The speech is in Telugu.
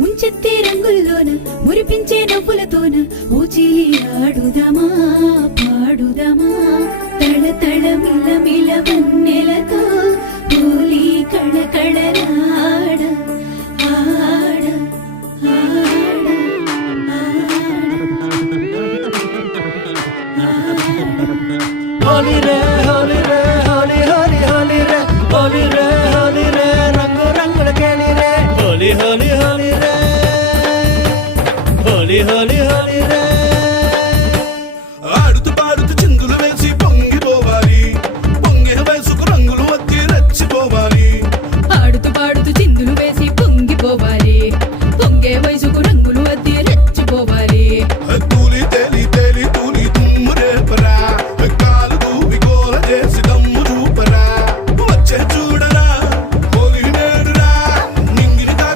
ముంచెత్తే రంగుల్లోన మురిపించే నవ్వులతోన ఊచిలి ఆడుదమా పాడుదమా తళ తళ మిల మిల వన్నెలతో హోలీ కళ కళలాడ ఆడ ఆడ హోలీ రే హోలీ రే హోలీ హోలీ హోలీ రే హోలీ రే హోలీ రే రంగు రంగుల కేళి రే హోలీ హోలీ